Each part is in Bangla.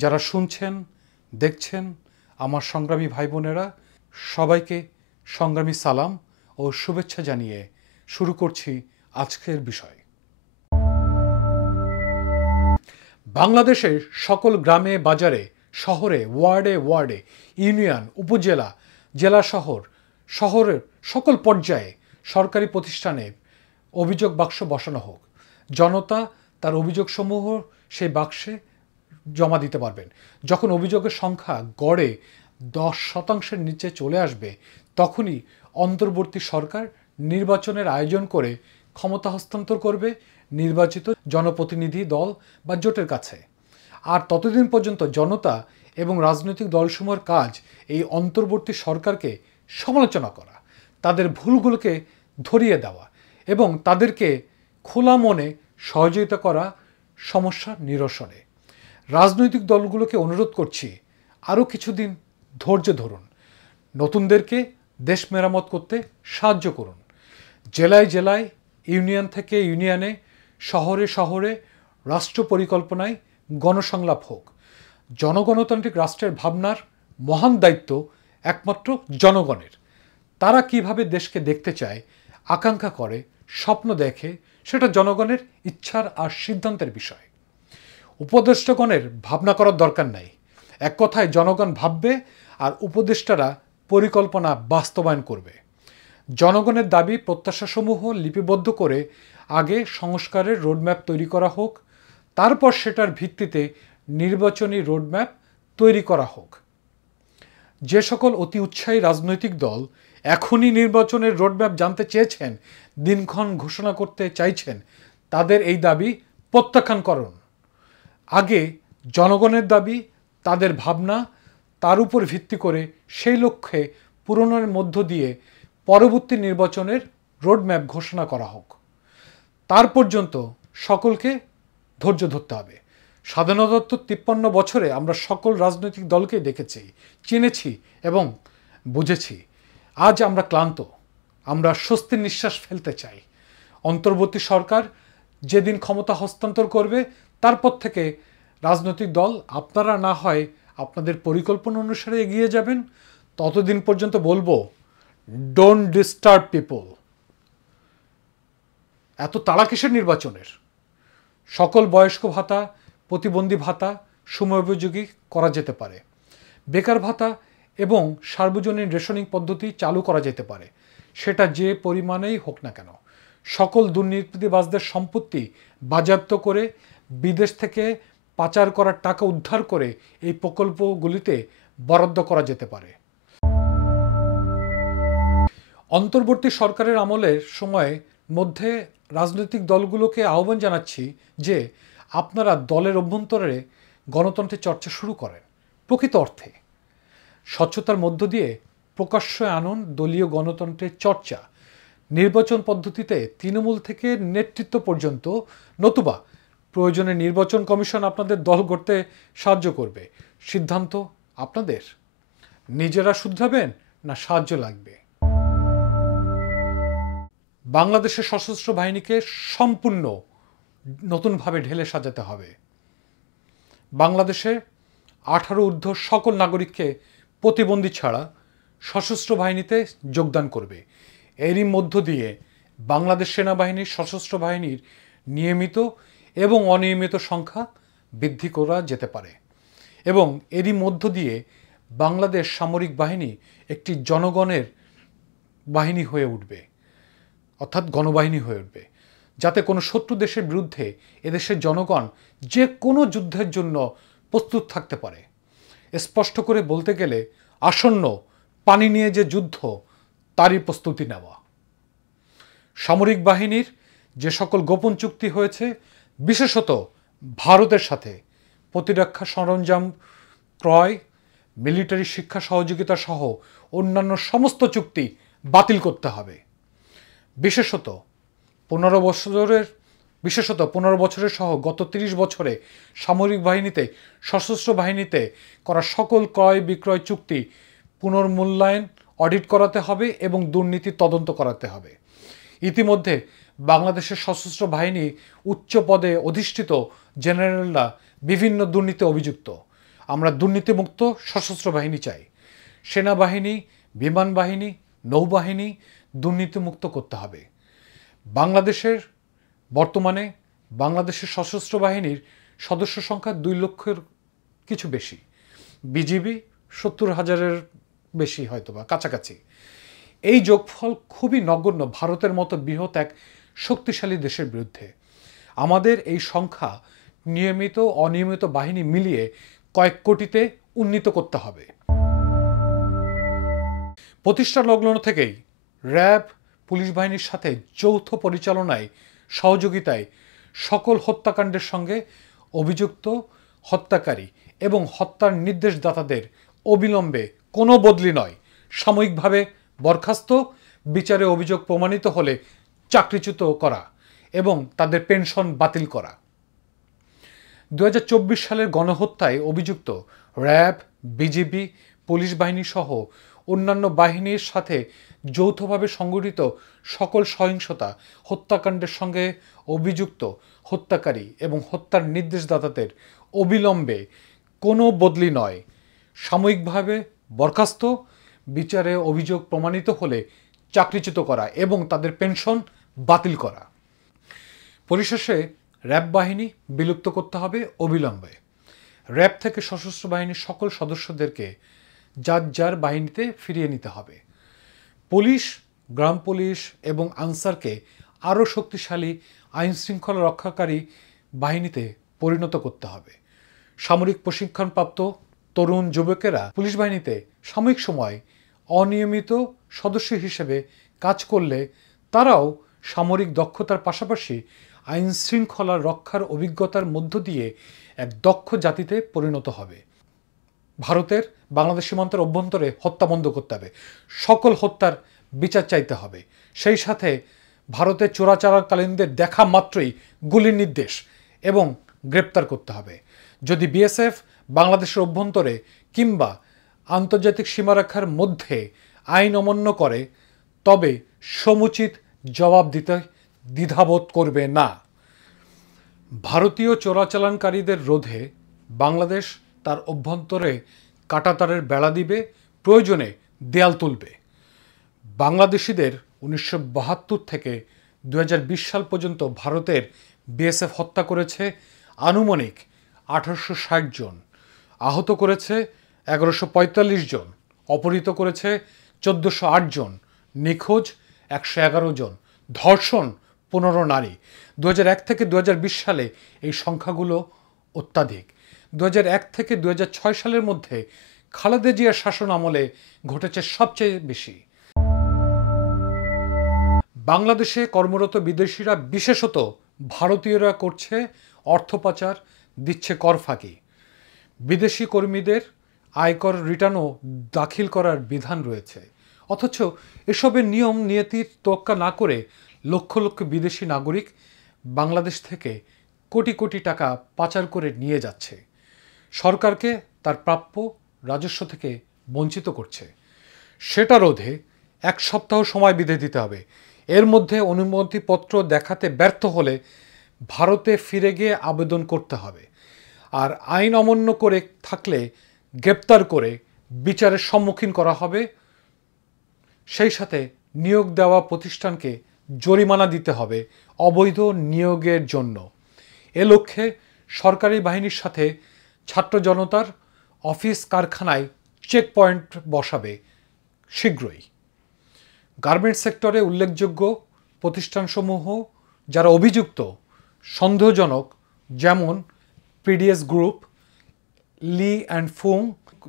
যারা শুনছেন, দেখছেন, আমার সংগ্রামী ভাই বোনেরা, সবাইকে সংগ্রামী সালাম ও শুভেচ্ছা জানিয়ে শুরু করছি আজকের বিষয়। বাংলাদেশের সকল গ্রামে, বাজারে, শহরে, ওয়ার্ডে ওয়ার্ডে, ইউনিয়ন, উপজেলা, জেলা, শহরের সকল পর্যায়ে সরকারি প্রতিষ্ঠানে অভিযোগ বাক্স বসানো হোক। জনতা তার অভিযোগসমূহ সেই বাক্সে জমা দিতে পারবেন। যখন অভিযোগের সংখ্যা গড়ে 10% নিচে চলে আসবে, তখনই অন্তর্বর্তী সরকার নির্বাচনের আয়োজন করে ক্ষমতা হস্তান্তর করবে নির্বাচিত জনপ্রতিনিধি দল বা জোটের কাছে। আর ততদিন পর্যন্ত জনতা এবং রাজনৈতিক দলসমূহের কাজ এই অন্তর্বর্তী সরকারকে সমালোচনা করা, তাদের ভুলগুলোকে ধরিয়ে দেওয়া এবং তাদেরকে খোলা মনে সহযোগিতা করা সমস্যা নিরসনে। রাজনৈতিক দলগুলোকে অনুরোধ করছি, আরও কিছুদিন ধৈর্য ধরুন, নতুনদেরকে দেশ মেরামত করতে সাহায্য করুন। জেলায় জেলায়, ইউনিয়ন থেকে ইউনিয়নে, শহরে শহরে রাষ্ট্র পরিকল্পনায় গণসংলাপ হোক। জনগণতান্ত্রিক রাষ্ট্রের ভাবনার মহান দায়িত্ব একমাত্র জনগণের। তারা কিভাবে দেশকে দেখতে চায়, আকাঙ্ক্ষা করে, স্বপ্ন দেখে, সেটা জনগণের ইচ্ছার আর সিদ্ধান্তের বিষয়। উপদেষ্টাগণের ভাবনা করার দরকার নাই। এক কথায় জনগণ ভাববে আর উপদেষ্টারা পরিকল্পনা বাস্তবায়ন করবে। জনগণের দাবি প্রত্যাশাসমূহ লিপিবদ্ধ করে আগে সংস্কারের রোডম্যাপ তৈরি করা হোক, তারপর সেটার ভিত্তিতে নির্বাচনী রোডম্যাপ তৈরি করা হোক। যে সকল অতি উৎসাহী রাজনৈতিক দল এখনই নির্বাচনের রোডম্যাপ জানতে চেয়েছেন, দিনক্ষণ ঘোষণা করতে চাইছেন, তাদের এই দাবি প্রত্যাখ্যান করুন। আগে জনগণের দাবি, তাদের ভাবনা, তার উপর ভিত্তি করে সেই লক্ষ্যে পূরণের মধ্য দিয়ে পরবর্তী নির্বাচনের রোডম্যাপ ঘোষণা করা হোক। তার পর্যন্ত সকলকে ধৈর্য ধরতে হবে। স্বাধীনতার 53 বছরে আমরা সকল রাজনৈতিক দলকে দেখেছি, চিনেছি এবং বুঝেছি। আজ আমরা ক্লান্ত, আমরা স্বস্তির নিঃশ্বাস ফেলতে চাই। অন্তর্বর্তী সরকার যেদিন ক্ষমতা হস্তান্তর করবে, তারপর থেকে রাজনৈতিক দল আপনারা না হয় আপনাদের পরিকল্পনা অনুসারে এগিয়ে যাবেন। ততদিন পর্যন্ত বলবো, ডোন্ট ডিস্টার্ব পিপল। এত তাড়া কিসের নির্বাচনের? সকল বয়স্ক ভাতা, প্রতিবন্ধী ভাতা সময়োপযোগী করা যেতে পারে। বেকার ভাতা এবং সার্বজনীন রেশনিং পদ্ধতি চালু করা যেতে পারে, সেটা যে পরিমাণেই হোক না কেন। সকল দুর্নীতিবাজদের সম্পত্তি বাজেয়াপ্ত করে বিদেশ থেকে পাচার করার টাকা উদ্ধার করে এই প্রকল্পগুলিতে বরাদ্দ করা যেতে পারে। অন্তর্বর্তী সরকারের আমলের সময় মধ্যে রাজনৈতিক দলগুলোকে আহ্বান জানাচ্ছি যে আপনারা দলের অভ্যন্তরে গণতন্ত্রের চর্চা শুরু করেন। প্রকৃত অর্থে স্বচ্ছতার মধ্য দিয়ে প্রকাশ্যে আনুন দলীয় গণতন্ত্রের চর্চা। নির্বাচন পদ্ধতিতে তৃণমূল থেকে নেতৃত্ব পর্যন্ত, নতুবা প্রয়োজনে নির্বাচন কমিশন আপনাদের দল গড়তে সাহায্য করবে। সিদ্ধান্ত আপনাদের। নিজেরা শুধরাবেন না সাহায্য লাগবে? বাংলাদেশের সশস্ত্র বাহিনীকে সম্পূর্ণ নতুনভাবে ঢেলে সাজাতে হবে। বাংলাদেশে 18 ঊর্ধ্ব সকল নাগরিককে প্রতিবন্ধী ছাড়া সশস্ত্র বাহিনীতে যোগদান করবে। এরই মধ্য দিয়ে বাংলাদেশ সেনাবাহিনীর, সশস্ত্র বাহিনীর নিয়মিত এবং অনিয়মিত সংখ্যা বৃদ্ধি করা যেতে পারে এবং এরই মধ্য দিয়ে বাংলাদেশ সামরিক বাহিনী একটি জনগণের বাহিনী হয়ে উঠবে, অর্থাৎ গণবাহিনী হয়ে উঠবে, যাতে কোনো শত্রু দেশের বিরুদ্ধে এদেশের জনগণ যে কোনো যুদ্ধের জন্য প্রস্তুত থাকতে পারে। স্পষ্ট করে বলতে গেলে আসন্ন পানি নিয়ে যে যুদ্ধ, তারই প্রস্তুতি নেওয়া। সামরিক বাহিনীর যে সকল গোপন চুক্তি হয়েছে, বিশেষত ভারতের সাথে প্রতিরক্ষা সরঞ্জাম ক্রয়, মিলিটারি শিক্ষা সহযোগিতা সহ অন্যান্য সমস্ত চুক্তি বাতিল করতে হবে। বিশেষত 15 বছরের সহ গত 30 বছরে সামরিক বাহিনীতে, সশস্ত্র বাহিনীতে করা সকল ক্রয় বিক্রয় চুক্তি পুনর্মূল্যায়ন, অডিট করাতে হবে এবং দুর্নীতি তদন্ত করাতে হবে। ইতিমধ্যে বাংলাদেশের সশস্ত্র বাহিনী উচ্চ পদে অধিষ্ঠিত জেনারেলরা বিভিন্ন দুর্নীতি অভিযুক্ত। আমরা দুর্নীতিমুক্ত সশস্ত্র বাহিনী চাই। সেনাবাহিনী, বিমান বাহিনী, নৌবাহিনী দুর্নীতিমুক্ত করতে হবে। বর্তমানে বাংলাদেশের সশস্ত্র বাহিনীর সদস্য সংখ্যা 2 লক্ষের কিছু বেশি, বিজিবি 70,000-এর বেশি, হয়তোবা কাছাকাছি। এই যোগফল খুবই নগণ্য ভারতের মতো বৃহৎ এক শক্তিশালী দেশের বিরুদ্ধে। আমাদের এই সংখ্যা নিয়মিত অনিয়মিত বাহিনী মিলিয়ে কয়েক কোটিতে উন্নীত করতে হবে। প্রতিষ্ঠা লগ্ন থেকেই র্যাব পুলিশ বাহিনীর সাথে যৌথ পরিচালনায় সহযোগিতায় সকল হত্যাকাণ্ডের সঙ্গে অভিযুক্ত, হত্যাকারী এবং হত্যার নির্দেশদাতাদের অবিলম্বে কোনো বদলি নয়, সাময়িকভাবে বরখাস্ত, বিচারে অভিযোগ প্রমাণিত হলে চাকরিচ্যুত করা এবং তাদের পেনশন বাতিল করা। 2024 সালের গণহত্যায় অভিযুক্ত র্যাব, বিজিবি, পুলিশ বাহিনী সহ অন্যান্য বাহিনীর সাথে যৌথভাবে সংগঠিত সকল সহিংসতা, হত্যাকাণ্ডের সঙ্গে অভিযুক্ত, হত্যাকারী এবং হত্যার নির্দেশদাতাদের অবিলম্বে কোনো বদলি নয়, সাময়িকভাবে বরখাস্ত, বিচারে অভিযোগ প্রমাণিত হলে চাকরিচ্যুত করা এবং তাদের পেনশন বাতিল করা। পরিশেষে র্যাব বাহিনী বিলুপ্ত করতে হবে অবিলম্বে। র্যাব থেকে সশস্ত্র বাহিনীর সকল সদস্যদেরকে যার যার বাহিনীতে ফিরিয়ে নিতে হবে। পুলিশ, গ্রাম পুলিশ এবং আনসারকে আরও শক্তিশালী আইন শৃঙ্খলা রক্ষাকারী বাহিনীতে পরিণত করতে হবে। সামরিক প্রশিক্ষণপ্রাপ্ত তরুণ যুবকেরা পুলিশ বাহিনীতে সাময়িক সময় অনিয়মিত সদস্য হিসেবে কাজ করলে তারাও সামরিক দক্ষতার পাশাপাশি আইন শৃঙ্খলা রক্ষার অভিজ্ঞতার মধ্য দিয়ে এক দক্ষ জাতিতে পরিণত হবে। ভারতের বাংলাদেশ সীমান্তের অভ্যন্তরে হত্যা বন্ধ করতে হবে, সকল হত্যার বিচার চাইতে হবে। সেই সাথে ভারতের চোরাচালানকালীনদের দেখা মাত্রই গুলির নির্দেশ এবং গ্রেপ্তার করতে হবে। যদি বিএসএফ বাংলাদেশের অভ্যন্তরে কিংবা আন্তর্জাতিক সীমারেখার মধ্যে আইন অমান্য করে তবে সমুচিত জবাব দিতে দ্বিধাবোধ করবে না। ভারতীয় চোরাচালানকারীদের রোধে বাংলাদেশ তার অভ্যন্তরে কাঁটাতারের বেড়া দিবে, প্রয়োজনে দেয়াল তুলবে। বাংলাদেশিদের 1972 থেকে 2020 সাল পর্যন্ত ভারতের বিএসএফ হত্যা করেছে আনুমানিক 1860 জন, আহত করেছে 1145 জন, অপহৃত করেছে 1408 জন, নিখোঁজ 111 জন, ধর্ষণ 15 নারী। 2001 থেকে 2020 সালে এই সংখ্যাগুলো অত্যাধিক। 2001 থেকে 2006 সালের মধ্যে খালেদা জিয়ার শাসন আমলে ঘটেছে সবচেয়ে বেশি। বাংলাদেশে কর্মরত বিদেশিরা, বিশেষত ভারতীয়রা করছে অর্থ পাচার, দিচ্ছে কর ফাঁকি। বিদেশি কর্মীদের আয়কর রিটার্নও দাখিল করার বিধান রয়েছে, অথচ এসবের নিয়ম নীতির তোয়াক্কা না করে লক্ষ লক্ষ বিদেশি নাগরিক বাংলাদেশ থেকে কোটি কোটি টাকা পাচার করে নিয়ে যাচ্ছে, সরকারকে তার প্রাপ্য রাজস্ব থেকে বঞ্চিত করছে। সেটা রোধে 1 সপ্তাহ সময় বেঁধে দিতে হবে। এর মধ্যে অনুমতিপত্র দেখাতে ব্যর্থ হলে ভারতে ফিরে গিয়ে আবেদন করতে হবে। আর আইন অমান্য করে থাকলে গ্রেপ্তার করে বিচারের সম্মুখীন করা হবে। সেই সাথে নিয়োগ দেওয়া প্রতিষ্ঠানকে জরিমানা দিতে হবে অবৈধ নিয়োগের জন্য। এ লক্ষ্যে সরকারি বাহিনীর সাথে ছাত্র জনতার অফিস কারখানায় চেকপয়েন্ট বসাবে শীঘ্রই। গার্মেন্টস সেক্টরে উল্লেখযোগ্য প্রতিষ্ঠানসমূহ যারা অভিযুক্ত, সন্দেহজনক, যেমন PDS group, Li and Fung,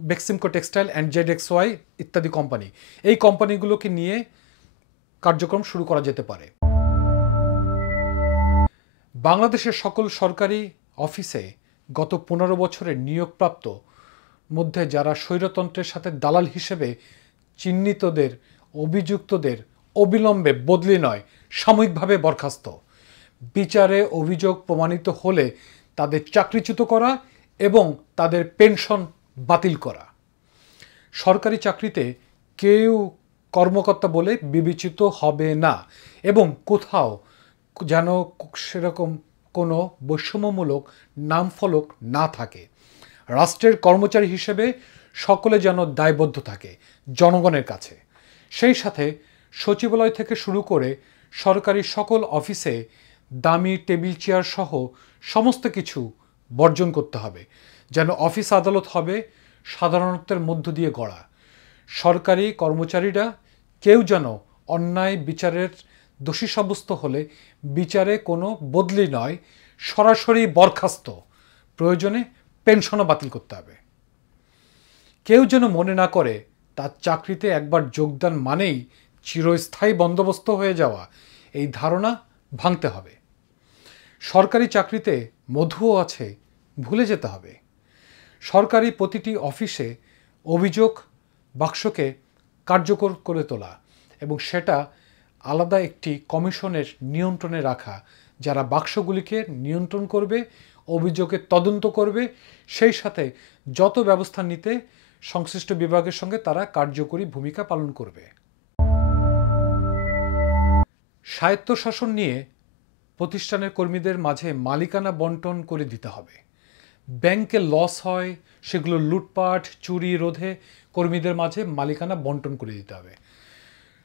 Beximco textile and ZXY ইত্যাদি কোম্পানি, এই কোম্পানিগুলোকে নিয়ে কার্যক্রম শুরু করা যেতে পারে। বাংলাদেশের সকল সরকারি অফিসে গত 15 বছরের নিয়োগপ্রাপ্ত মধ্যে যারা স্বৈরতন্ত্রের সাথে দালাল হিসেবে চিহ্নিতদের, অভিযুক্তদের অবিলম্বে বদলি নয়, সাময়িকভাবে বরখাস্ত, বিচারে অভিযোগ প্রমাণিত হলে তাদের চাকরিচ্যুত করা এবং তাদের পেনশন বাতিল করা। সরকারি চাকরিতে কেউ কর্মকর্তা বলে বিবেচিত হবে না এবং কোথাও যেন সেরকম কোনো বৈষম্যমূলক নামফলক না থাকে। রাষ্ট্রের কর্মচারী হিসেবে সকলে যেন দায়বদ্ধ থাকে জনগণের কাছে। সেই সাথে সচিবালয় থেকে শুরু করে সরকারি সকল অফিসে দামি টেবিল চেয়ার সহ সমস্ত কিছু বর্জন করতে হবে, যেন অফিস আদালত হবে সাধারণত্বের মধ্য দিয়ে গড়া। সরকারি কর্মচারীরা কেউ যেন অন্যায় বিচারের দোষী সাব্যস্ত হলে বিচারে কোনো বদলি নয়, সরাসরি বরখাস্ত, প্রয়োজনে পেনশনও বাতিল করতে হবে। কেউ যেন মনে না করে তার চাকরিতে একবার যোগদান মানেই চিরস্থায়ী বন্দোবস্ত হয়ে যাওয়া, এই ধারণা ভাঙতে হবে। সরকারি চাকরিতে মধুও আছে, ভুলে যেতে হবে। সরকারি প্রতিটি অফিসে অভিযোগ বাক্সকে কার্যকর করে তোলা এবং সেটা আলাদা একটি কমিশনের নিয়ন্ত্রণে রাখা, যারা বাক্সগুলিকে নিয়ন্ত্রণ করবে, অভিযোগের তদন্ত করবে, সেই সাথে যত ব্যবস্থা নিতে সংশ্লিষ্ট বিভাগের সঙ্গে তারা কার্যকরী ভূমিকা পালন করবে। স্বায়ত্তশাসন নিয়ে প্রতিষ্ঠানের কর্মীদের মাঝে মালিকানা বন্টন করে দিতে হবে। ব্যাংকে লস হয়, সেগুলো লুটপাট চুরি রোধে কর্মীদের মাঝে মালিকানা বন্টন করে দিতে হবে।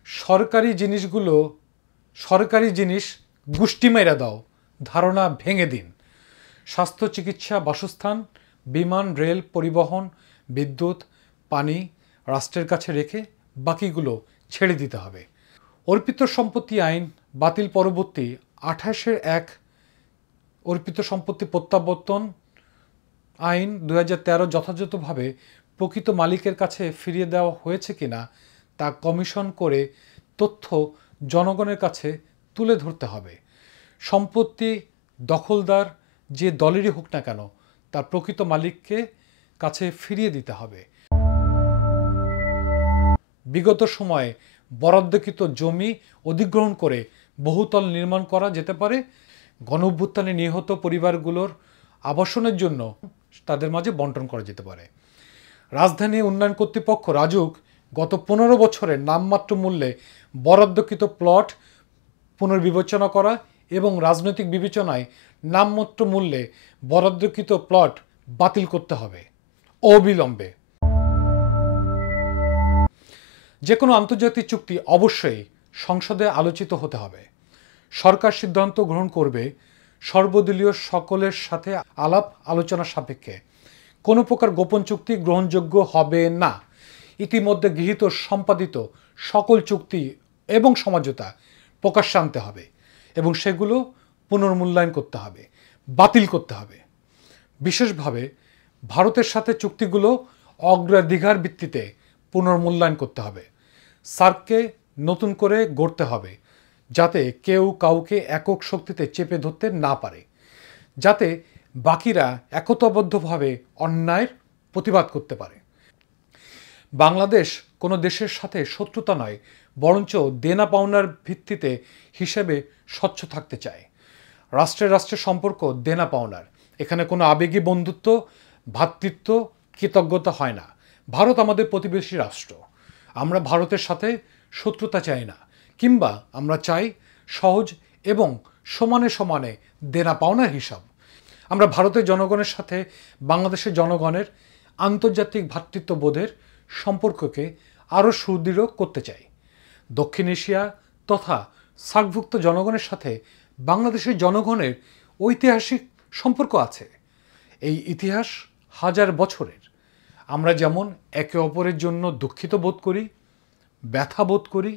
সরকারি জিনিস গুষ্টি মেরা দাও, ধারণা ভেঙে দিন। স্বাস্থ্য, চিকিৎসা, বাসস্থান, বিমান, রেল, পরিবহন, বিদ্যুৎ, পানি রাষ্ট্রের কাছে রেখে বাকিগুলো ছেড়ে দিতে হবে। অর্পিত সম্পত্তি আইন বাতিল পরবর্তী 28-1 অর্পিত সম্পত্তি প্রত্যাবর্তন আইন 2013 যথাযথভাবে প্রকৃত মালিকের কাছে ফিরিয়ে দেওয়া হয়েছে কিনা তা কমিশন করে তথ্য জনগণের কাছে তুলে ধরতে হবে। সম্পত্তি দখলদার যে দলেরই হোক না কেন, তার প্রকৃত মালিককে কাছে ফিরিয়ে দিতে হবে। বিগত সময়ে বরাদ্দকৃত জমি অধিগ্রহণ করে বহুতল নির্মাণ করা যেতে পারে। গণঅভ্যুত্থানে নিহত পরিবারগুলোর আবাসনের জন্য তাদের মাঝে বন্টন করা যেতে পারে। রাজধানী উন্নয়ন কর্তৃপক্ষ রাজুক গত 15 বছরের নামমাত্র মূল্যে বরাদ্দকৃত প্লট পুনর্বিবেচনা করা এবং রাজনৈতিক বিবেচনায় নামমাত্র মূল্যে বরাদ্দকৃত প্লট বাতিল করতে হবে অবিলম্বে। যে কোনো আন্তর্জাতিক চুক্তি অবশ্যই সংসদে আলোচিত হতে হবে। সরকার সিদ্ধান্ত গ্রহণ করবে সর্বদলীয় সকলের সাথে আলাপ আলোচনা সাপেক্ষে। কোনো প্রকার গোপন চুক্তি গ্রহণযোগ্য হবে না। ইতিমধ্যে গৃহীত সম্পাদিত সকল চুক্তি এবং সমঝোতা প্রকাশ্যে আনতে হবে এবং সেগুলো পুনর্মূল্যায়ন করতে হবে, বাতিল করতে হবে। বিশেষভাবে ভারতের সাথে চুক্তিগুলো অগ্রাধিকার ভিত্তিতে পুনর্মূল্যায়ন করতে হবে। সার্ককে নতুন করে গড়তে হবে, যাতে কেউ কাউকে একক শক্তিতে চেপে ধরতে না পারে, যাতে বাকিরা একতাবদ্ধভাবে অন্যায়ের প্রতিবাদ করতে পারে। বাংলাদেশ কোনো দেশের সাথে শত্রুতা নয়, বরঞ্চ দেনা পাওনার ভিত্তিতে হিসেবে স্বচ্ছ থাকতে চায়। রাষ্ট্রের সম্পর্ক দেনা পাওনার, এখানে কোনো আবেগী বন্ধুত্ব, ভ্রাতৃত্ব, কৃতজ্ঞতা হয় না। ভারত আমাদের প্রতিবেশী রাষ্ট্র। আমরা ভারতের সাথে শত্রুতা চাই না, কিংবা আমরা চাই সহজ এবং সমানে সমানে দেনা পাওনার হিসাব। আমরা ভারতের জনগণের সাথে বাংলাদেশের জনগণের আন্তর্জাতিক ভ্রাতৃত্ববোধের সম্পর্ককে আরও সুদৃঢ় করতে চাই। দক্ষিণ এশিয়া তথা সার্কভুক্ত জনগণের সাথে বাংলাদেশের জনগণের ঐতিহাসিক সম্পর্ক আছে। এই ইতিহাস হাজার বছরের। আমরা যেমন একে অপরের জন্য দুঃখিত বোধ করি, ব্যথা বোধ করি,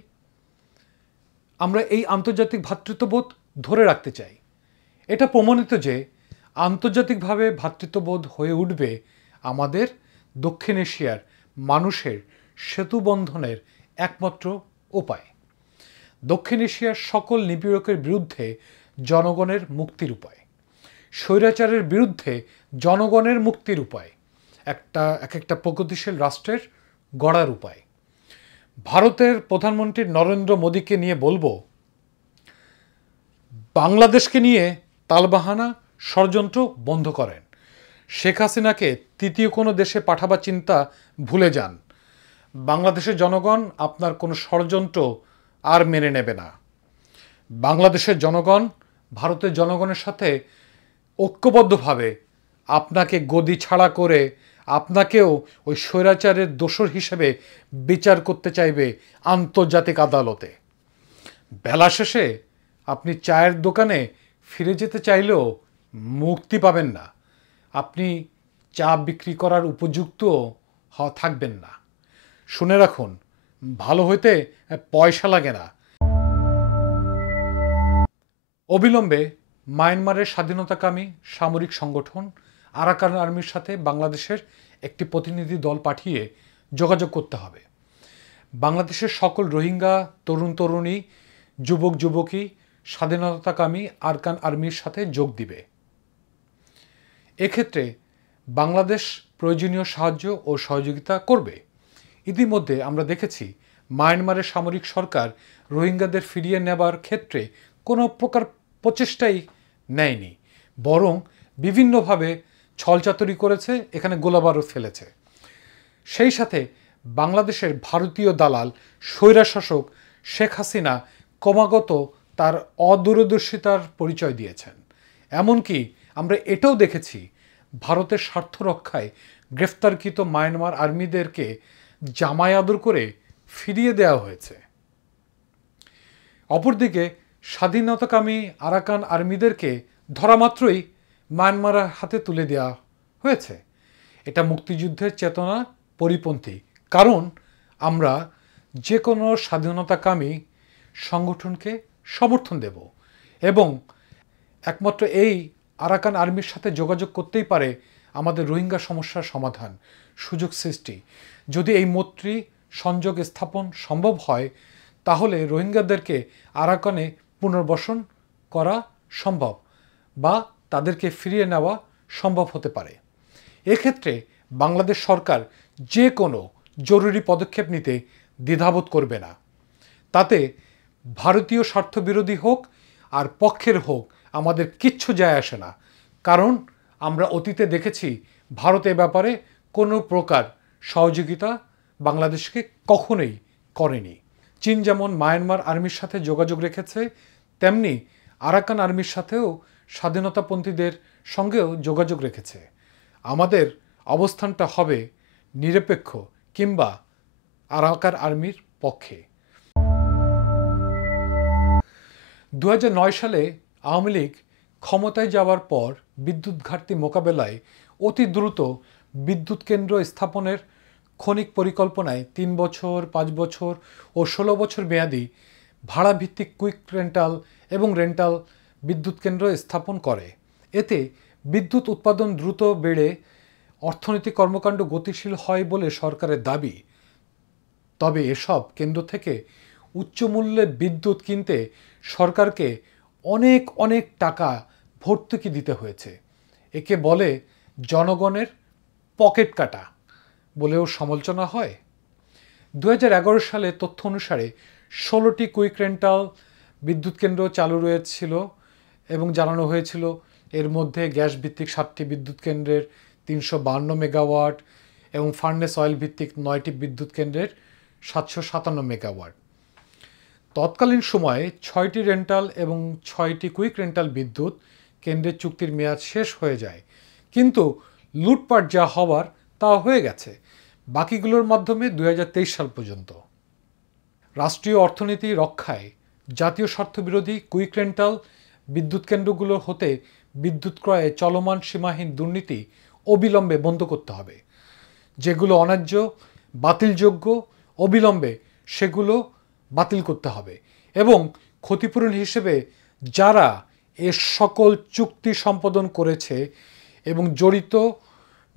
আমরা এই আন্তর্জাতিক ভ্রাতৃত্ববোধ ধরে রাখতে চাই। এটা প্রমাণিত যে আন্তর্জাতিকভাবে ভ্রাতৃত্ববোধ হয়ে উঠবে আমাদের দক্ষিণ এশিয়ার মানুষের সেতুবন্ধনের একমাত্র উপায়। দক্ষিণ এশিয়ার সকল নিপীড়কের বিরুদ্ধে জনগণের মুক্তির উপায়, স্বৈরাচারের বিরুদ্ধে জনগণের মুক্তির উপায়, এক একটা প্রগতিশীল রাষ্ট্রের গড়ার উপায়। ভারতের প্রধানমন্ত্রী নরেন্দ্র মোদীকে নিয়ে বলবো, বাংলাদেশকে নিয়ে তালবাহানা ষড়যন্ত্র বন্ধ করেন। শেখ হাসিনাকে তৃতীয় কোনো দেশে পাঠাবার চিন্তা ভুলে যান। বাংলাদেশের জনগণ আপনার কোনো ষড়যন্ত্র আর মেনে নেবে না। বাংলাদেশের জনগণ ভারতের জনগণের সাথে ঐক্যবদ্ধভাবে আপনাকে গদি ছাড়া করে আপনাকেও ওই স্বৈরাচারের দোসর হিসেবে বিচার করতে চাইবে আন্তর্জাতিক আদালতে। বেলা শেষে আপনি চায়ের দোকানে ফিরে যেতে চাইলেও মুক্তি পাবেন না, আপনি চা বিক্রি করার উপযুক্ত থাকবেন না। শুনে রাখুন, ভালো হইতে পয়সা লাগে না। অবিলম্বে মায়ানমারের স্বাধীনতাকামী সামরিক সংগঠন আরাকান আর্মির সাথে বাংলাদেশের একটি প্রতিনিধি দল পাঠিয়ে যোগাযোগ করতে হবে। বাংলাদেশের সকল রোহিঙ্গা তরুণ তরুণী, যুবক যুবতী স্বাধীনতাকামী আরাকান আর্মির সাথে যোগ দিবে। এক্ষেত্রে বাংলাদেশ প্রয়োজনীয় সাহায্য ও সহযোগিতা করবে। ইতিমধ্যে আমরা দেখেছি মায়ানমারের সামরিক সরকার রোহিঙ্গাদের ফিরিয়ে নেবার ক্ষেত্রে কোনো প্রকার প্রচেষ্টাই নেয়নি, বরং বিভিন্নভাবে ছলচাতুরি করেছে, এখানে গোলাবারুদ ফেলেছে। সেই সাথে বাংলাদেশের ভারতীয় দালাল স্বৈরশাসক শেখ হাসিনা ক্রমাগত তার অদূরদর্শিতার পরিচয় দিয়েছেন। এমনকি আমরা এটাও দেখেছি ভারতের স্বার্থ রক্ষায় গ্রেফতারকৃত মায়ানমার আর্মিদেরকে জামাই আদর করে ফিরিয়ে দেওয়া হয়েছে। অপরদিকে স্বাধীনতাকামী আরাকান আর্মিদেরকে ধরামাত্রই মায়ানমারের হাতে তুলে দেওয়া হয়েছে। এটা মুক্তিযুদ্ধের চেতনা পরিপন্থী, কারণ আমরা যে কোনো স্বাধীনতাকামী সংগঠনকে সমর্থন দেব এবং একমাত্র এই আরাকান আর্মির সাথে যোগাযোগ করতেই পারে আমাদের রোহিঙ্গা সমস্যার সমাধান, সুযোগ সৃষ্টি। যদি এই মৈত্রী সংযোগ স্থাপন সম্ভব হয় তাহলে রোহিঙ্গাদেরকে আরাকানে পুনর্বাসন করা সম্ভব বা তাদেরকে ফিরিয়ে নেওয়া সম্ভব হতে পারে। এক্ষেত্রে বাংলাদেশ সরকার যে কোনো জরুরি পদক্ষেপ নিতে দ্বিধাবোধ করবে না। তাতে ভারতীয় স্বার্থবিরোধী হোক আর পক্ষের হোক আমাদের কিচ্ছু যায় আসে না, কারণ আমরা অতীতে দেখেছি ভারত এ ব্যাপারে কোনো প্রকার সহযোগিতা বাংলাদেশকে কখনোই করেনি। চীন যেমন মায়ানমার আর্মির সাথে যোগাযোগ রেখেছে, তেমনি আরাকান আর্মির সাথেও স্বাধীনতাপন্থীদের সঙ্গেও যোগাযোগ রেখেছে। আমাদের অবস্থানটা হবে নিরপেক্ষ কিংবা আরাকান আর্মির পক্ষে। 2009 সালে আওয়ামী লীগ ক্ষমতায় যাওয়ার পর বিদ্যুৎ ঘাটতি মোকাবেলায় অতি দ্রুত বিদ্যুৎ কেন্দ্র স্থাপনের ক্ষণিক পরিকল্পনায় 3 বছর, 5 বছর ও 16 বছর মেয়াদী ভাড়াভিত্তিক কুইক রেন্টাল এবং রেন্টাল বিদ্যুৎ কেন্দ্র স্থাপন করে। এতে বিদ্যুৎ উৎপাদন দ্রুত বেড়ে অর্থনৈতিক কর্মকাণ্ড গতিশীল হয় বলে সরকারের দাবি। তবে এসব কেন্দ্র থেকে উচ্চ মূল্যে বিদ্যুৎ কিনতে সরকারকে অনেক অনেক টাকা ভর্তুকি দিতে হয়েছে। একে বলে জনগণের পকেট কাটা বলেও সমালোচনা হয়। 2011 সালে তথ্য অনুসারে 16টি কুইক রেন্টাল বিদ্যুৎ কেন্দ্র চালু রয়েছিল এবং জানানো হয়েছিল এর মধ্যে গ্যাস ভিত্তিক 7টি বিদ্যুৎ কেন্দ্রের 352 মেগাওয়াট এবং ফার্নেস অয়েল ভিত্তিক 9টি বিদ্যুৎ কেন্দ্রের 757 মেগাওয়াট। তৎকালীন সময়ে 6টি রেন্টাল এবং 6টি কুইক রেন্টাল বিদ্যুৎ কেন্দ্রের চুক্তির মেয়াদ শেষ হয়ে যায়, কিন্তু লুটপাট যা হওয়ার তা হয়ে গেছে, বাকিগুলোর মাধ্যমে 2023 সাল পর্যন্ত। রাষ্ট্রীয় অর্থনীতি রক্ষায় জাতীয় স্বার্থবিরোধী কুইক রেন্টাল বিদ্যুৎ কেন্দ্রগুলো হতে বিদ্যুৎ ক্রয়ে চলমান সীমাহীন দুর্নীতি অবিলম্বে বন্ধ করতে হবে। যেগুলো অন্যায্য, বাতিলযোগ্য, অবিলম্বে সেগুলো বাতিল করতে হবে এবং ক্ষতিপূরণ হিসেবে যারা এ সকল চুক্তি সম্পাদন করেছে এবং জড়িত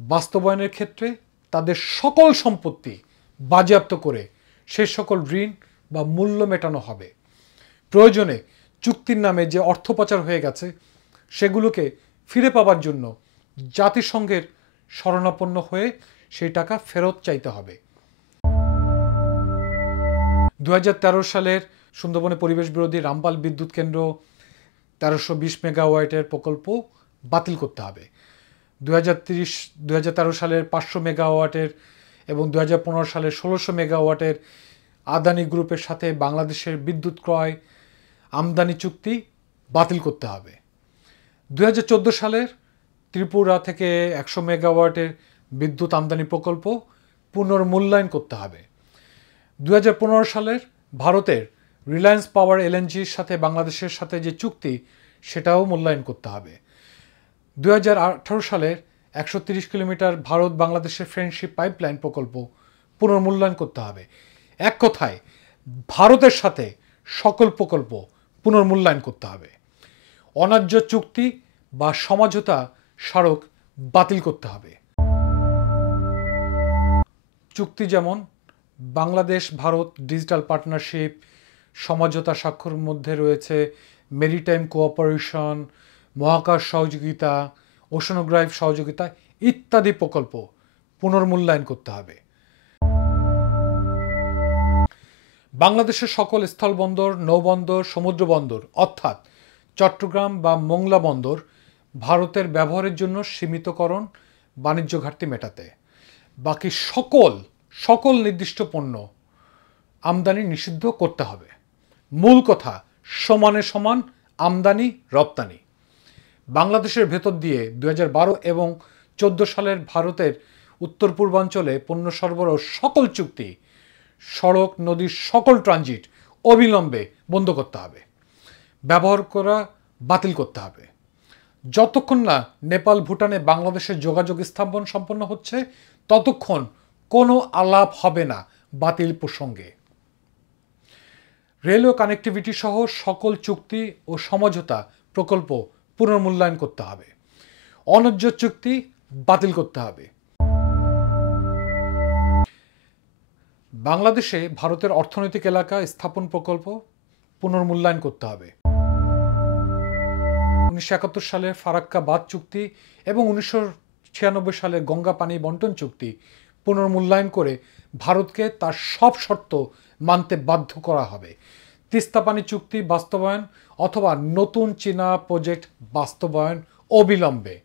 বাস্তবায়নের ক্ষেত্রে তাদের সকল সম্পত্তি বাজেয়াপ্ত করে সে সকল ঋণ বা মূল্য মেটানো হবে। প্রয়োজনে চুক্তির নামে যে অর্থ পাচার হয়ে গেছে সেগুলোকে ফিরে পাবার জন্য জাতিসংঘের শরণাপন্ন হয়ে সেই টাকা ফেরত চাইতে হবে। 2013 সালের সুন্দরবনে পরিবেশ বিরোধী রামপাল বিদ্যুৎ কেন্দ্র 1320 মেগাওয়াটের প্রকল্প বাতিল করতে হবে। 2013 সালের 500 মেগাওয়াটের এবং 2015 সালের 1600 মেগাওয়াটের আদানি গ্রুপের সাথে বাংলাদেশের বিদ্যুৎ ক্রয় আমদানি চুক্তি বাতিল করতে হবে। 2014 সালের ত্রিপুরা থেকে 100 মেগাওয়াটের বিদ্যুৎ আমদানি প্রকল্প পুনর্মূল্যায়ন করতে হবে। 2015 সালের ভারতের রিলায়েন্স পাওয়ার এলএনজির সাথে বাংলাদেশের সাথে যে চুক্তি সেটাও মূল্যায়ন করতে হবে। 2018 সালের 130 কিলোমিটার ভারত বাংলাদেশের ফ্রেন্ডশিপ পাইপলাইন প্রকল্প পুনর্মূল্যায়ন করতে হবে। এক কথায় ভারতের সাথে সকল প্রকল্প পুনর্মূল্যায়ন করতে হবে। অন্যায্য চুক্তি বা সমঝোতা স্মারক বাতিল করতে হবে। চুক্তি যেমন বাংলাদেশ ভারত ডিজিটাল পার্টনারশিপ, সমঝোতা স্বাক্ষরের মধ্যে রয়েছে মেরিটাইম কোঅপারেশন, মহাকাশ সহযোগিতা, ওশনোগ্রাফি সহযোগিতা ইত্যাদি প্রকল্প পুনর্মূল্যায়ন করতে হবে। বাংলাদেশের সকল স্থলবন্দর, নৌবন্দর, সমুদ্র বন্দর অর্থাৎ চট্টগ্রাম বা মোংলা বন্দর ভারতের ব্যবহারের জন্য সীমিতকরণ, বাণিজ্য ঘাটতি মেটাতে। বাকি সকল নির্দিষ্ট পণ্য আমদানি নিষিদ্ধ করতে হবে। মূল কথা সমানে সমান আমদানি রপ্তানি। বাংলাদেশের ভেতর দিয়ে 2012 এবং 14 সালের ভারতের উত্তর পূর্বাঞ্চলে পণ্য সরবরাহ সকল চুক্তি, সড়ক নদীর সকল ট্রানজিট অবিলম্বে বন্ধ করতে হবে, ব্যবহার করা বাতিল করতে হবে। যতক্ষণ না নেপাল ভুটানে বাংলাদেশের যোগাযোগ স্থাপন সম্পন্ন হচ্ছে ততক্ষণ কোনো আলাপ হবে না বাতিল প্রসঙ্গে। রেলওয়ে কানেক্টিভিটি সহ সকল চুক্তি ও সমঝোতা প্রকল্প পুনর্মূল্যায়ন করতে হবে। অন্যায্য চুক্তি বাতিল করতে হবে। বাংলাদেশে ভারতের অর্থনৈতিক এলাকা স্থাপন প্রকল্প পুনর্মূল্যায়ন করতে হবে। 1971 সালের ফারাক্কা বাঁধ চুক্তি এবং 1996 সালের গঙ্গা পানি বন্টন চুক্তি পুনর্মূল্যায়ন করে ভারতকে তার সব শর্ত মানতে বাধ্য করা হবে। তিস্তা পানি চুক্তি বাস্তবায়ন অথবা নতুন চীনা প্রজেক্ট বাস্তবায়ন অবিলম্বে।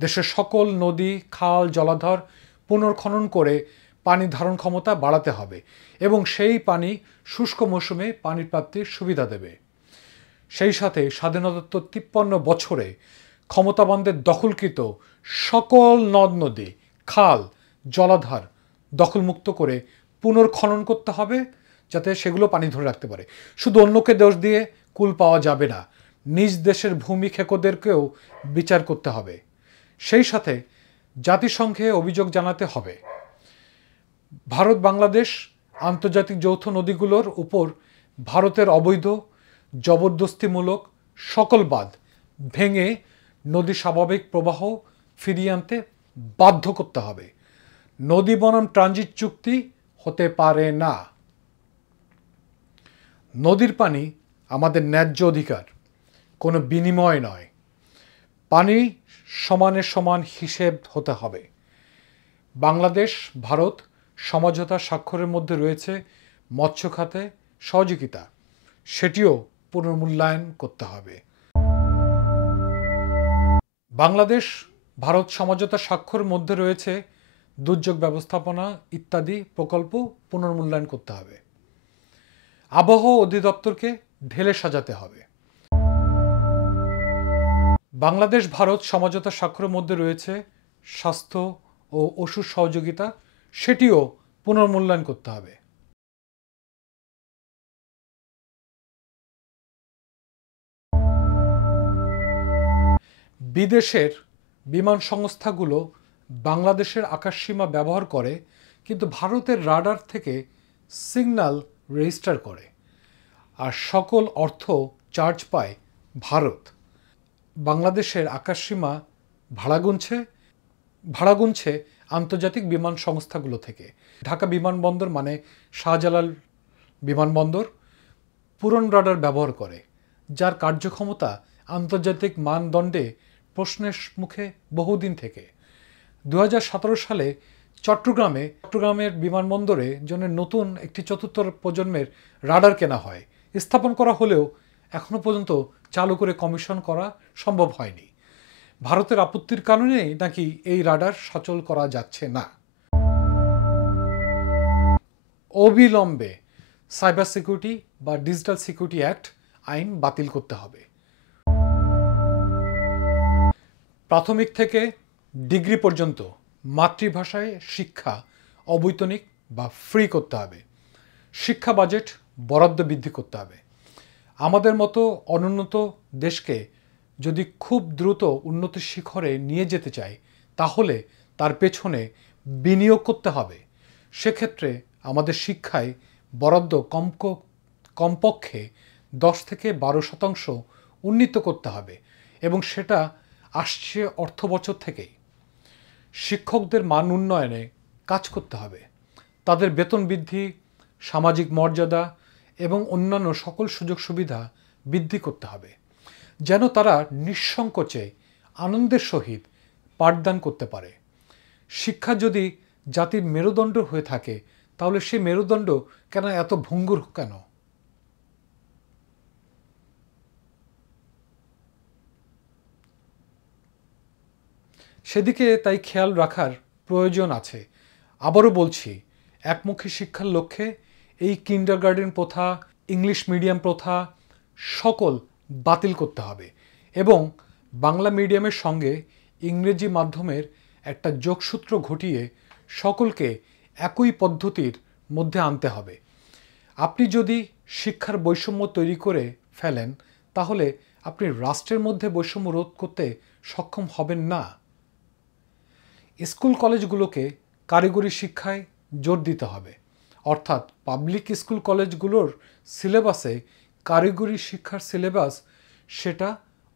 দেশের সকল নদী, খাল, জলাধার পুনর্খনন করে পানি ধারণ ক্ষমতা বাড়াতে হবে এবং সেই পানি শুষ্ক মৌসুমে পানির প্রাপ্তির সুবিধা দেবে। সেই সাথে স্বাধীনতার 53 বছরে ক্ষমতাবানদের দখলকৃত সকল নদ নদী, খাল, জলাধার দখলমুক্ত করে পুনর্খনন করতে হবে যাতে সেগুলো পানি ধরে রাখতে পারে। শুধু অন্যকে দোষ দিয়ে কুল পাওয়া যাবে না, নিজ দেশের ভূমি খেকোদেরকেও বিচার করতে হবে। সেই সাথে জাতিসংঘে অভিযোগ জানাতে হবে ভারত বাংলাদেশ আন্তর্জাতিক যৌথ নদীগুলোর উপর ভারতের অবৈধ জবরদস্তিমূলক সকল বাঁধ ভেঙে নদী স্বাভাবিক প্রবাহ ফিরিয়ে আনতে বাধ্য করতে হবে। নদী বনাম ট্রানজিট চুক্তি হতে পারে না। নদীর পানি আমাদের ন্যায্য অধিকার, কোনো বিনিময় নয়। পানি সমানে সমান হিসেব হতে হবে। বাংলাদেশ ভারত সমঝোতা স্বাক্ষরের মধ্যে রয়েছে মৎস্য খাতে সহযোগিতা, সেটিও পুনর্মূল্যায়ন করতে হবে। বাংলাদেশ ভারত সমঝোতা স্বাক্ষরের মধ্যে রয়েছে দুর্যোগ ব্যবস্থাপনা ইত্যাদি প্রকল্প পুনর্মূল্যায়ন করতে হবে। আবহাওয়া অধিদপ্তরকে ঢেলে সাজাতে হবে। বাংলাদেশ ভারত সমঝোতা স্বাক্ষরের মধ্যে রয়েছে স্বাস্থ্য ও ওষুধ সহযোগিতা, সেটিও পুনর্মূল্যায়ন করতে হবে। বিদেশের বিমান সংস্থাগুলো বাংলাদেশের আকাশসীমা ব্যবহার করে কিন্তু ভারতের রাডার থেকে সিগন্যাল রেজিস্টার করে, আর সকল অর্থ চার্জ পায় ভারত। বাংলাদেশের আকাশসীমা ভাড়া গুনছে আন্তর্জাতিক বিমান সংস্থাগুলো থেকে। ঢাকা বিমানবন্দর মানে শাহজালাল বিমানবন্দর পুরন রাডার ব্যবহার করে, যার কার্যক্ষমতা আন্তর্জাতিক মানদণ্ডে প্রশ্নের মুখে বহুদিন থেকে। 2017 সালে চট্টগ্রামের বিমানবন্দরে জন্য নতুন একটি চতুর্থ প্রজন্মের রাডার কেনা হয়। স্থাপন করা হলেও এখনো পর্যন্ত চালু করে কমিশন করা সম্ভব হয়নি। ভারতের আপত্তির কারণেই নাকি এই রাডার সচল করা যাচ্ছে না। অবিলম্বে সাইবার সিকিউরিটি বা ডিজিটাল সিকিউরিটি অ্যাক্ট আইন বাতিল করতে হবে। প্রাথমিক থেকে ডিগ্রি পর্যন্ত মাতৃভাষায় শিক্ষা অবৈতনিক বা ফ্রি করতে হবে। শিক্ষা বাজেট বরাদ্দ বৃদ্ধি করতে হবে। আমাদের মতো অনুন্নত দেশকে যদি খুব দ্রুত উন্নতির শিখরে নিয়ে যেতে চাই, তাহলে তার পেছনে বিনিয়োগ করতে হবে। সেক্ষেত্রে আমাদের শিক্ষায় বরাদ্দ কমপক্ষে 10 থেকে 12% উন্নীত করতে হবে, এবং সেটা আসছে অর্থ বছর থেকেই। শিক্ষকদের মান উন্নয়নে কাজ করতে হবে। তাদের বেতন বৃদ্ধি, সামাজিক মর্যাদা এবং অন্যান্য সকল সুযোগ সুবিধা বৃদ্ধি করতে হবে, যেন তারা নিঃসংকোচে আনন্দের সহিত পাঠদান করতে পারে। শিক্ষা যদি জাতির মেরুদণ্ড হয়ে থাকে, তাহলে সেই মেরুদণ্ড কেন এত ভঙ্গুর কেন? সেদিকে তাই খেয়াল রাখার প্রয়োজন আছে। আবারও বলছি, একমুখী শিক্ষার লক্ষ্যে এই কিন্ডারগার্টেন প্রথা, ইংলিশ মিডিয়াম প্রথা সকল বাতিল করতে হবে, এবং বাংলা মিডিয়ামের সঙ্গে ইংরেজি মাধ্যমের একটা যোগসূত্র ঘটিয়ে সকলকে একই পদ্ধতির মধ্যে আনতে হবে। আপনি যদি শিক্ষার বৈষম্য তৈরি করে ফেলেন, তাহলে আপনি রাষ্ট্রের মধ্যে বৈষম্য রোধ করতে সক্ষম হবেন না। স্কুল কলেজগুলোকে কারিগরি শিক্ষায় জোর দিতে হবে, অর্থাৎ পাবলিক স্কুল কলেজগুলোর সিলেবাসে কারিগরি শিক্ষার সিলেবাস সেটা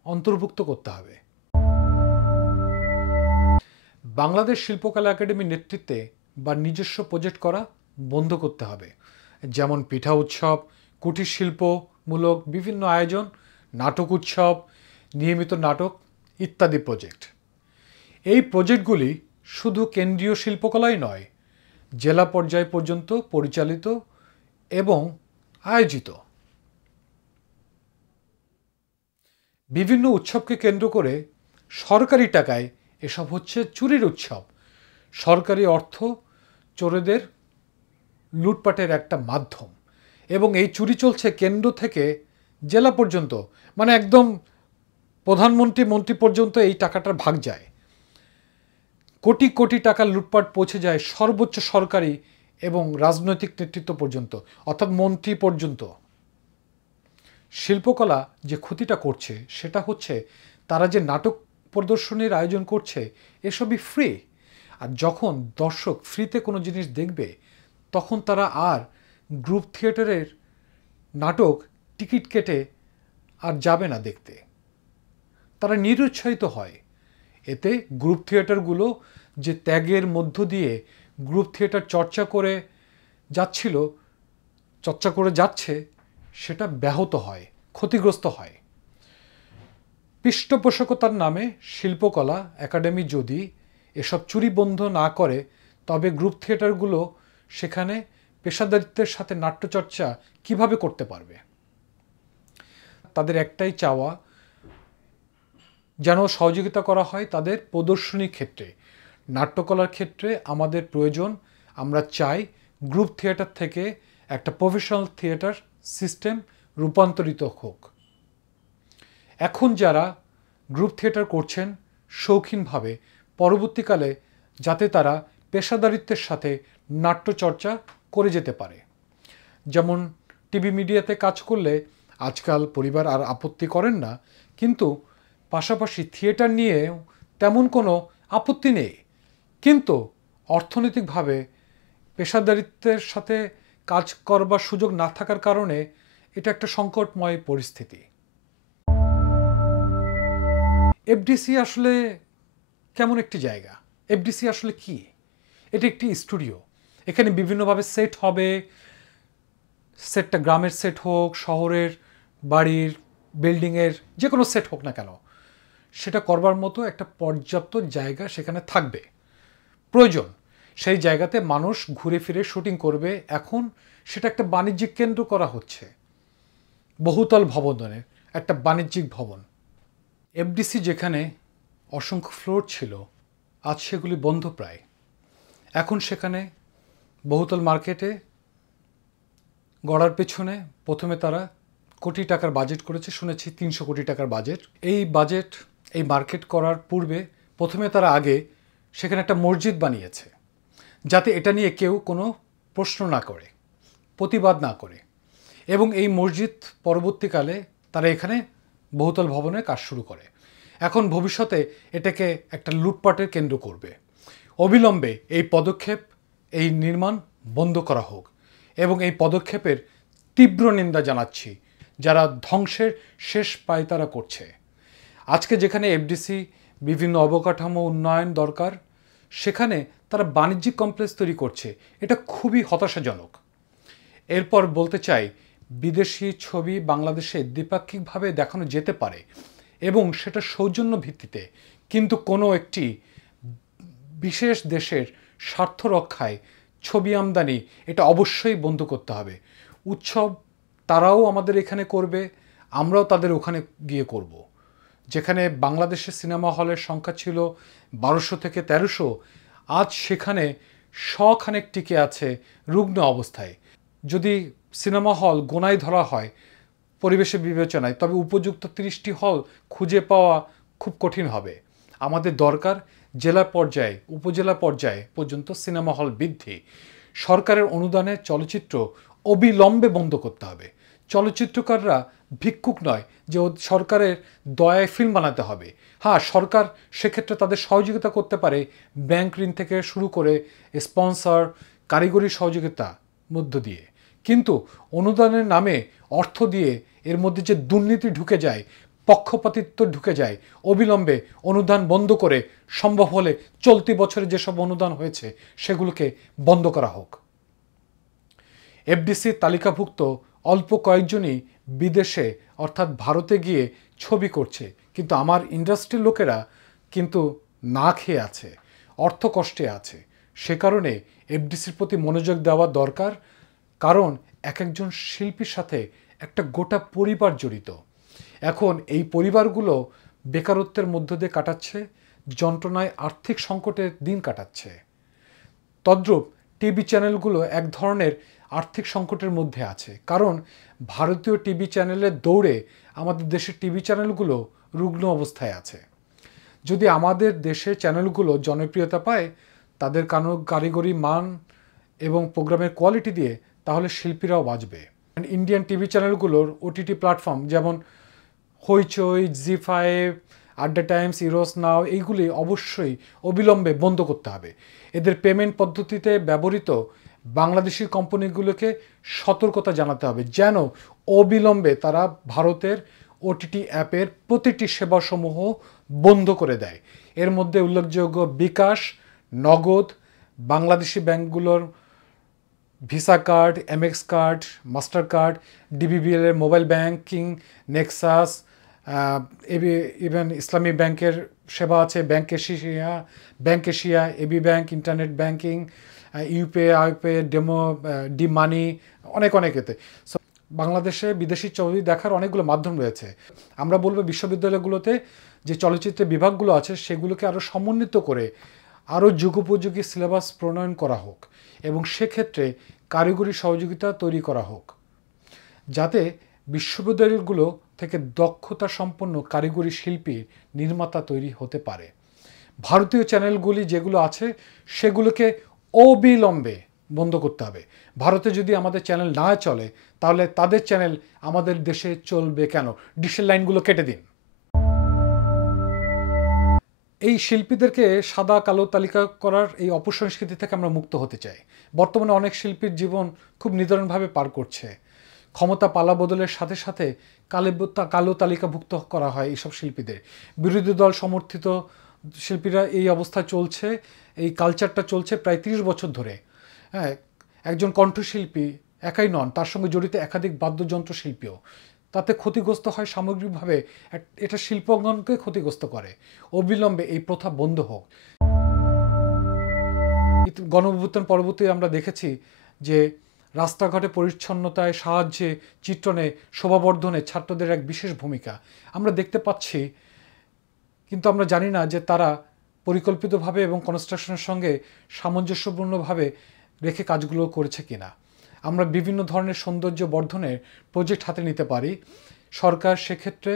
অন্তর্ভুক্ত করতে হবে। বাংলাদেশ শিল্পকলা একাডেমির নেতৃত্বে বা নিজস্ব প্রজেক্ট করা বন্ধ করতে হবে, যেমন পিঠা উৎসব, কুটির শিল্পমূলক বিভিন্ন আয়োজন, নাটক উৎসব, নিয়মিত নাটক ইত্যাদি প্রজেক্ট। এই প্রজেক্টগুলি শুধু কেন্দ্রীয় শিল্পকলাই নয়, জেলা পর্যায় পর্যন্ত পরিচালিত এবং আয়োজিত। বিভিন্ন উৎসবকে কেন্দ্র করে সরকারি টাকায় এসব হচ্ছে চুরির উৎসব। সরকারি অর্থ চোরেদের লুটপাটের একটা মাধ্যম, এবং এই চুরি চলছে কেন্দ্র থেকে জেলা পর্যন্ত, মানে একদম প্রধানমন্ত্রী মন্ত্রী পর্যন্ত এই টাকাটার ভাগ যায়। কোটি কোটি টাকার লুটপাট পৌঁছে যায় সর্বোচ্চ সরকারি এবং রাজনৈতিক নেতৃত্ব পর্যন্ত, অর্থাৎ মন্ত্রী পর্যন্ত। শিল্পকলা যে ক্ষতিটা করছে সেটা হচ্ছে তারা যে নাটক প্রদর্শনীর আয়োজন করছে এসবই ফ্রি, আর যখন দর্শক ফ্রিতে কোনো জিনিস দেখবে, তখন তারা আর গ্রুপ থিয়েটারের নাটক টিকিট কেটে আর যাবে না দেখতে, তারা নিরুৎসাহিত হয়। এতে গ্রুপ থিয়েটারগুলো যে ত্যাগের মধ্য দিয়ে গ্রুপ থিয়েটার চর্চা করে যাচ্ছে সেটা ব্যাহত হয়, ক্ষতিগ্রস্ত হয়। পৃষ্ঠপোষকতার নামে শিল্পকলা একাডেমি যদি এসব চুরি বন্ধ না করে, তবে গ্রুপ থিয়েটারগুলো সেখানে পেশাদারিত্বের সাথে নাট্যচর্চা কিভাবে করতে পারবে? তাদের একটাই চাওয়া, যেন সহযোগিতা করা হয় তাদের প্রদর্শনীর ক্ষেত্রে। নাট্যকলার ক্ষেত্রে আমাদের প্রয়োজন, আমরা চাই গ্রুপ থিয়েটার থেকে একটা প্রফেশনাল থিয়েটার সিস্টেম রূপান্তরিত হোক। এখন যারা গ্রুপ থিয়েটার করছেন শৌখিনভাবে, পরবর্তীকালে যাতে তারা পেশাদারিত্বের সাথে নাট্যচর্চা করে যেতে পারে। যেমন টিভি মিডিয়াতে কাজ করলে আজকাল পরিবার আর আপত্তি করেন না, কিন্তু পাশাপাশি থিয়েটার নিয়েও তেমন কোনো আপত্তি নেই, কিন্তু অর্থনৈতিকভাবে পেশাদারিত্বের সাথে কাজ করবার সুযোগ না থাকার কারণে এটা একটা সংকটময় পরিস্থিতি। এফডিসি আসলে কেমন একটি জায়গা? এফডিসি আসলে কি? এটা একটি স্টুডিও। এখানে বিভিন্নভাবে সেট হবে, সেটটা গ্রামের সেট হোক, শহরের বাড়ির বিল্ডিংয়ের যে কোনো সেট হোক না কেন, সেটা করবার মতো একটা পর্যাপ্ত জায়গা সেখানে থাকবে প্রয়োজন। সেই জায়গাতে মানুষ ঘুরে ফিরে শুটিং করবে। এখন সেটা একটা বাণিজ্যিক কেন্দ্র করা হচ্ছে, বহুতল ভবনের একটা বাণিজ্যিক ভবন। এফডিসি যেখানে অসংখ্য ফ্লোর ছিল, আজ সেগুলি বন্ধ প্রায়। এখন সেখানে বহুতল মার্কেটে গড়ার পেছনে প্রথমে তারা কোটি টাকার বাজেট করেছে, শুনেছি 300 কোটি টাকার বাজেট। এই বাজেট এই মার্কেট করার পূর্বে প্রথমে তারা আগে সেখানে একটা মসজিদ বানিয়েছে, যাতে এটা নিয়ে কেউ কোনো প্রশ্ন না করে, প্রতিবাদ না করে। এবং এই মসজিদ পরবর্তীকালে তারা এখানে বহুতল ভবনের কাজ শুরু করে। এখন ভবিষ্যতে এটাকে একটা লুটপাটের কেন্দ্র করবে। অবিলম্বে এই পদক্ষেপ, এই নির্মাণ বন্ধ করা হোক এবং এই পদক্ষেপের তীব্র নিন্দা জানাচ্ছি যারা ধ্বংসের শেষ পায়তারা করছে। আজকে যেখানে এফডিসি বিভিন্ন অবকাঠামো উন্নয়ন দরকার, সেখানে তারা বাণিজ্যিক কমপ্লেক্স তৈরি করছে। এটা খুবই হতাশাজনক। এরপর বলতে চাই, বিদেশি ছবি বাংলাদেশে দ্বিপাক্ষিকভাবে দেখানো যেতে পারে এবং সেটা সৌজন্য ভিত্তিতে, কিন্তু কোনো একটি বিশেষ দেশের স্বার্থ রক্ষায় ছবি আমদানি এটা অবশ্যই বন্ধ করতে হবে। উৎসব তারাও আমাদের এখানে করবে, আমরাও তাদের ওখানে গিয়ে করব। যেখানে বাংলাদেশের সিনেমা হলের সংখ্যা ছিল 1200 থেকে 1300, আজ সেখানে শখানেক টিকে আছে রুগ্ন অবস্থায়। যদি সিনেমা হল গোনায় ধরা হয় পরিবেশের বিবেচনায়, তবে উপযুক্ত 30টি হল খুঁজে পাওয়া খুব কঠিন হবে। আমাদের দরকার জেলা পর্যায়ে, উপজেলা পর্যায়ে পর্যন্ত সিনেমা হল বৃদ্ধি। সরকারের অনুদানে চলচ্চিত্র অবিলম্বে বন্ধ করতে হবে। চলচ্চিত্রকাররা ভিক্ষুক নয় যে সরকারের দয়ায় ফিল্ম বানাতে হবে। হ্যাঁ, সরকার সেক্ষেত্রে তাদের সহযোগিতা করতে পারে, ব্যাংক ঋণ থেকে শুরু করে স্পন্সর, কারিগরি সহযোগিতা মধ্য দিয়ে। কিন্তু অনুদানের নামে অর্থ দিয়ে এর মধ্যে যে দুর্নীতি ঢুকে যায়, পক্ষপাতিত্ব ঢুকে যায়, অবিলম্বে অনুদান বন্ধ করে সম্ভব হলে চলতি বছরে যেসব অনুদান হয়েছে সেগুলোকে বন্ধ করা হোক। এফডিসি তালিকাভুক্ত অল্প কয়েকজনই বিদেশে অর্থাৎ ভারতে গিয়ে ছবি করছে, কিন্তু আমার ইন্ডাস্ট্রির লোকেরা কিন্তু না খেয়ে আছে, অর্থ কষ্টে আছে। সে কারণে এফডিসির প্রতি মনোযোগ দেওয়া দরকার, কারণ এক একজন শিল্পীর সাথে একটা গোটা পরিবার জড়িত। এখন এই পরিবারগুলো বেকারত্বের মধ্য দিয়ে কাটাচ্ছে, যন্ত্রণায় আর্থিক সংকটের দিন কাটাচ্ছে। তদ্রূপ টিভি চ্যানেলগুলো এক ধরনের আর্থিক সংকটের মধ্যে আছে, কারণ ভারতীয় টিভি চ্যানেলের দৌড়ে আমাদের দেশের টিভি চ্যানেলগুলো রুগ্ন অবস্থায় আছে। যদি আমাদের দেশের চ্যানেলগুলো জনপ্রিয়তা পায়, তাদের কারিগরি মান এবং প্রোগ্রামের কোয়ালিটি দিয়ে, তাহলে শিল্পীরাও বাঁচবে। ইন্ডিয়ান টিভি চ্যানেলগুলোর ওটিটি প্ল্যাটফর্ম যেমন হইচই, জি5, আড্ডা টাইমস, ইরোস নাও, এইগুলি অবশ্যই অবিলম্বে বন্ধ করতে হবে। এদের পেমেন্ট পদ্ধতিতে ব্যবহৃত বাংলাদেশি কোম্পানিগুলোকে সতর্কতা জানাতে হবে, যেন অবিলম্বে তারা ভারতের ওটিটি অ্যাপের প্রতিটি সেবাসমূহ বন্ধ করে দেয়। এর মধ্যে উল্লেখযোগ্য বিকাশ, নগদ, বাংলাদেশি ব্যাংকগুলোর visa card, Amex card, Mastercard, DBBL এর mobile banking, Nexus, even Islami ব্যাংকের সেবা আছে, bank Asia, AB bank, internet banking, UPay, iPay, D money, অনেক এতে। সো বাংলাদেশে বিদেশি ছবি দেখার অনেকগুলো মাধ্যম রয়েছে। আমরা বলবো বিশ্ববিদ্যালয়গুলোতে যে চলচ্চিত্রের বিভাগগুলো আছে সেগুলোকে আরও সমন্বিত করে আরও যুগোপযোগী সিলেবাস প্রণয়ন করা হোক এবং সেক্ষেত্রে কারিগরি সহযোগিতা তৈরি করা হোক, যাতে বিশ্ববিদ্যালয়গুলো থেকে দক্ষতা সম্পন্ন কারিগরি শিল্পী, নির্মাতা তৈরি হতে পারে। ভারতীয় চ্যানেলগুলি যেগুলো আছে সেগুলোকে অবিলম্বে বন্ধ করতে হবে। ভারতে যদি আমাদের চ্যানেল না চলে, তাহলে তাদের চ্যানেল আমাদের দেশে চলবে কেন? ডিশের লাইনগুলো কেটে দিন। এই শিল্পীদেরকে সাদা কালো তালিকা করার এই অপসংস্কৃতি থেকে আমরা মুক্ত হতে চাই। বর্তমানে অনেক শিল্পীর জীবন খুব নিদারুণভাবে পার করছে। ক্ষমতা পালা বদলের সাথে সাথে কালো তালিকাভুক্ত করা হয় এইসব শিল্পীদের। বিরোধী দল সমর্থিত শিল্পীরা এই অবস্থায় চলছে, এই কালচারটা চলছে প্রায় 30 বছর ধরে। হ্যাঁ, একজন কণ্ঠশিল্পী একাই নন, তার সঙ্গে জড়িত একাধিক বাদ্যযন্ত্র শিল্পীও। তাতে ক্ষতিগ্রস্ত হয় সামগ্রিকভাবে, এটা শিল্পাঙ্গনকে ক্ষতিগ্রস্ত করে। অবিলম্বে এই প্রথা বন্ধ হোক। গণঅভ্যুত্থান পরবর্তী আমরা দেখেছি যে রাস্তাঘাটে পরিচ্ছন্নতায়, সাহায্যে, চিত্রণে, শোভাবর্ধনে ছাত্রদের এক বিশেষ ভূমিকা আমরা দেখতে পাচ্ছি, কিন্তু আমরা জানি না যে তারা পরিকল্পিতভাবে এবং কনস্ট্রাকশনের সঙ্গে সামঞ্জস্যপূর্ণভাবে রেখে কাজগুলো করেছে কিনা। আমরা বিভিন্ন ধরনের সৌন্দর্য বর্ধনের প্রজেক্ট হাতে নিতে পারি। সরকার সেক্ষেত্রে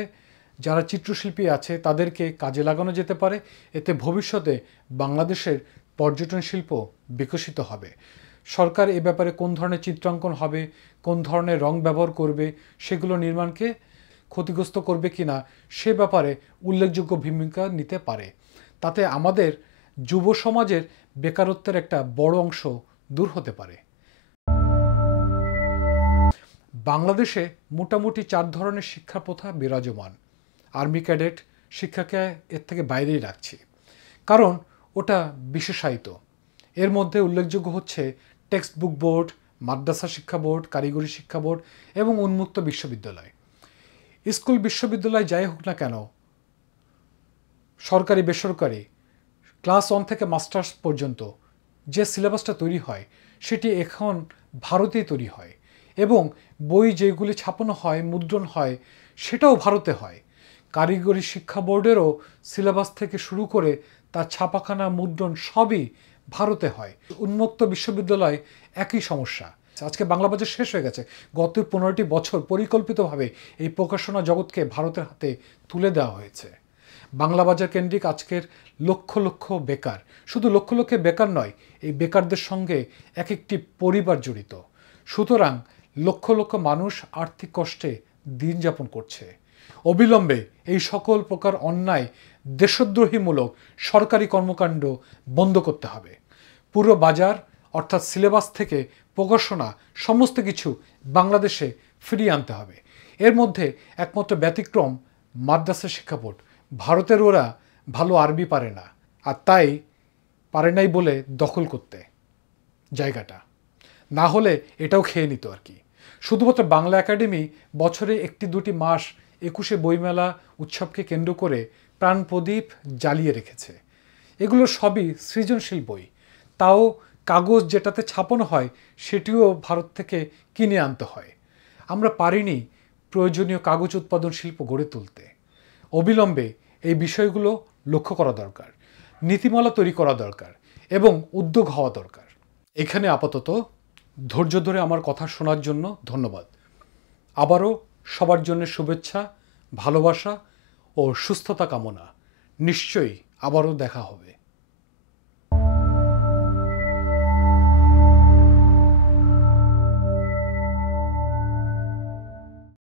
যারা চিত্রশিল্পী আছে তাদেরকে কাজে লাগানো যেতে পারে। এতে ভবিষ্যতে বাংলাদেশের পর্যটন শিল্প বিকশিত হবে। সরকার এ ব্যাপারে কোন ধরনের চিত্রাঙ্কন হবে, কোন ধরনের রং ব্যবহার করবে, সেগুলো নির্মাণকে ক্ষতিগ্রস্ত করবে কিনা সে ব্যাপারে উল্লেখযোগ্য ভূমিকা নিতে পারে। তাতে আমাদের যুব সমাজের বেকারত্বের একটা বড় অংশ দূর হতে পারে। বাংলাদেশে মোটামুটি 4 ধরনের শিক্ষা প্রথা বিরাজমান। আর্মি ক্যাডেট শিক্ষাকে এর থেকে বাইরেই রাখছি, কারণ ওটা বিশেষায়িত। এর মধ্যে উল্লেখযোগ্য হচ্ছে টেক্সট বুক বোর্ড, মাদ্রাসা শিক্ষা বোর্ড, কারিগরি শিক্ষা বোর্ড এবং উন্মুক্ত বিশ্ববিদ্যালয়। স্কুল বিশ্ববিদ্যালয় যাই হোক না কেন, সরকারি বেসরকারি, ক্লাস 1 থেকে মাস্টার্স পর্যন্ত যে সিলেবাসটা তৈরি হয় সেটি এখন ভারতেই তৈরি হয়, এবং বই যেগুলি ছাপানো হয়, মুদ্রণ হয়, সেটাও ভারতে হয়। কারিগরি শিক্ষা বোর্ডেরও সিলেবাস থেকে শুরু করে তার ছাপাখানা, মুদ্রণ সবই ভারতে হয়। উন্মুক্ত বিশ্ববিদ্যালয় একই সমস্যা। আজকে বাংলা বাজার শেষ হয়ে গেছে। গত 15টি বছর পরিকল্পিতভাবে এই প্রকাশনা জগৎকে ভারতের হাতে তুলে দেওয়া হয়েছে। বাংলা বাজার কেন্দ্রিক আজকের লক্ষ লক্ষ বেকার, শুধু লক্ষ লক্ষ বেকার নয়, এই বেকারদের সঙ্গে এক একটি পরিবার জড়িত। সুতরাং লক্ষ লক্ষ মানুষ আর্থিক কষ্টে দিন যাপন করছে। অবিলম্বে এই সকল প্রকার অন্যায়, দেশদ্রোহীমূলক সরকারি কর্মকাণ্ড বন্ধ করতে হবে। পুরো বাজার অর্থাৎ সিলেবাস থেকে প্রকাশনা সমস্ত কিছু বাংলাদেশে ফিরিয়ে আনতে হবে। এর মধ্যে একমাত্র ব্যতিক্রম মাদ্রাসা শিক্ষা বোর্ড। ভারতের ওরা ভালো আরবি পারে না, আর তাই পারে নাই বলে দখল করতে জায়গাটা, না হলে এটাও খেয়ে নিত আর কি। শুধুমাত্র বাংলা একাডেমি বছরে 1-2 মাস 21শে বইমেলা উৎসবকে কেন্দ্র করে প্রাণ প্রদীপ জ্বালিয়ে রেখেছে। এগুলো সবই সৃজনশীল বই, তাও কাগজ যেটাতে ছাপানো হয় সেটিও ভারত থেকে কিনে আনতে হয়। আমরা পারিনি প্রয়োজনীয় কাগজ উৎপাদন শিল্প গড়ে তুলতে। অবিলম্বে এই বিষয়গুলো লক্ষ্য করা দরকার, নীতিমালা তৈরি করা দরকার এবং উদ্যোগ হওয়া দরকার। এখানে আপাতত ধৈর্য ধরে আমার কথা শোনার জন্য ধন্যবাদ। আবারও সবার জন্য শুভেচ্ছা, ভালোবাসা ও সুস্থতা কামনা। নিশ্চয়ই আবারও দেখা হবে।